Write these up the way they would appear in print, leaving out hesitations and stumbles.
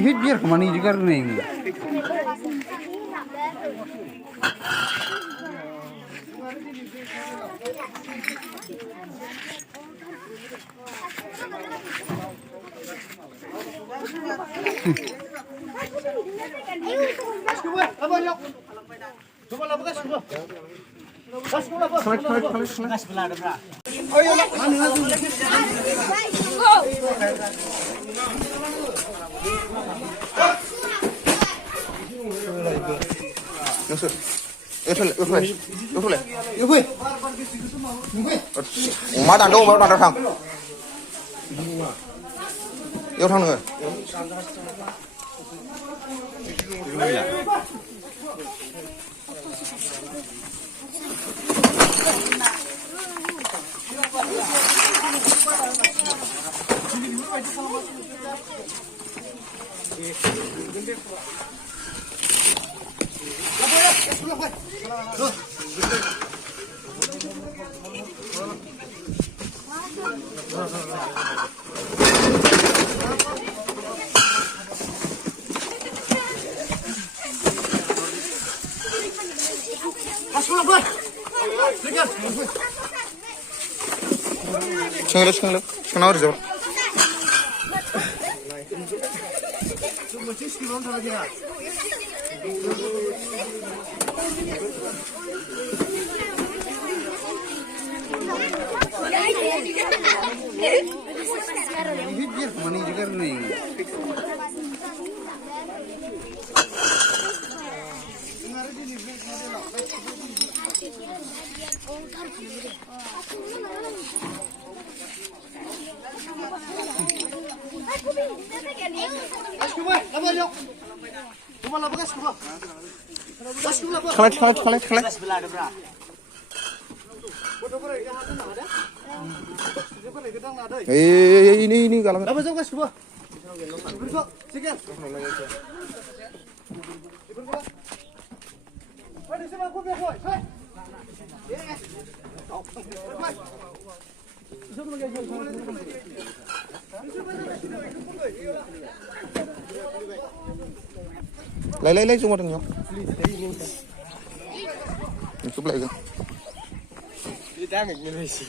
Ini biar kemana juga nih? Má đàn đâu mà đàn thằng yêu thằng nữa Çıkın oraya zor. Ini biar kemana juga nih? Ini kalau lấy xuống một thằng nhóc chụp lại kìa đi đang nghịch như này xí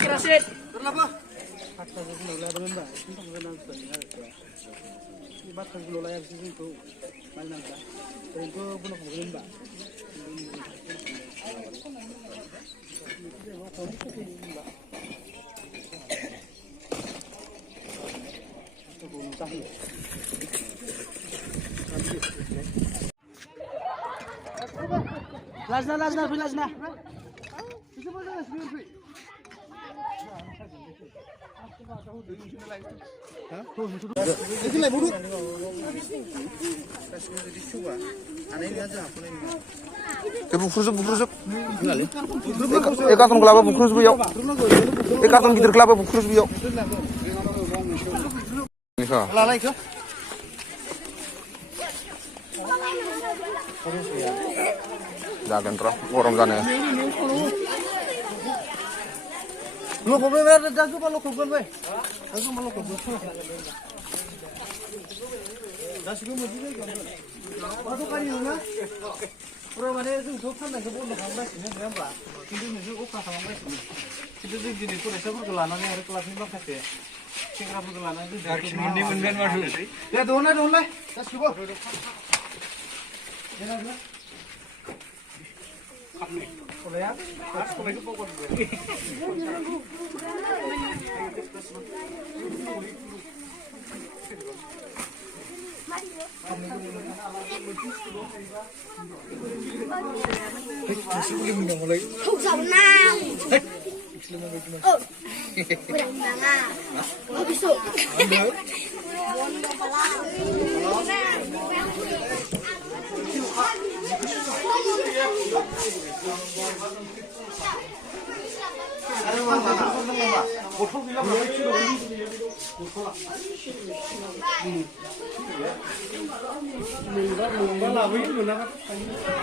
kirasit berapa batang gula layar sini tu mana nak itu pun aku belum bah Lajna. Ini lagi buru. Bukrus. Karton kelapa bukrus bu yau. Karton gitar kelapa bukrus bu yau. Lalai ke? Jangan terus orang sana. Lu kau berada jago malu kau berbe. Jago malu kau berbe. Dasku mesti ni kan. Baru kali ni na. Orang mana itu sopan dan kebun macam ni berapa? Kita ni tu okah sama macam ni. Kita tu jenis tu resep berkelana ni hari kelas ni macam ni. Cakap berkelana itu. Dark mundi munden masuk. Ya donai. Dasku bo. Jangan. Boleh ya? Boleh ke pokok? Không giống nào. Berenang ah. Oh bisa.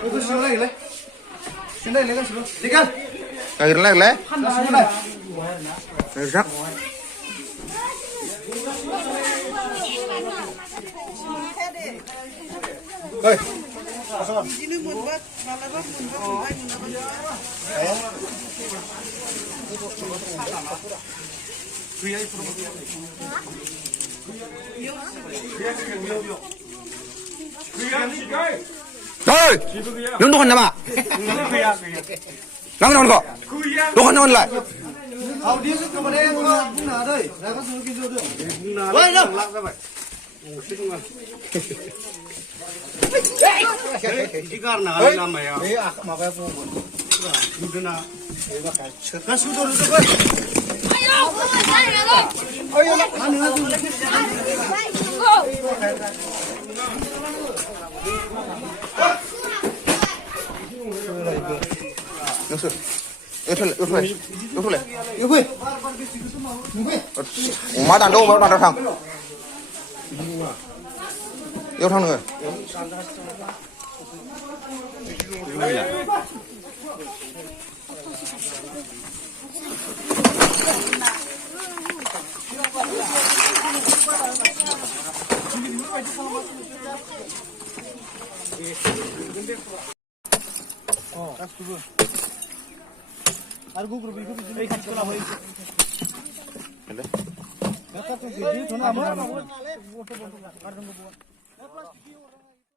Itu sih lagi le. Sini le kan sih. Dikan. Air lagi le. Sini le. Esak. Hei. Thôi, nón đồ nào mà? Nón nón có. Đồ nón lại. Hầu đi sức mà đây cũng là đây, ra có số kinh được. Vậy đâu? Jigar na na maya. Eh, ma ba po. Duduna. Ka su do do ba. Ayo, Nước sôi. Ướt thôi. Má đàn đâu mà đàn thằng. Yêu thằng người. R Google বিগো এই কাজ করা হয়েছে দেখা তো video তো না আমরা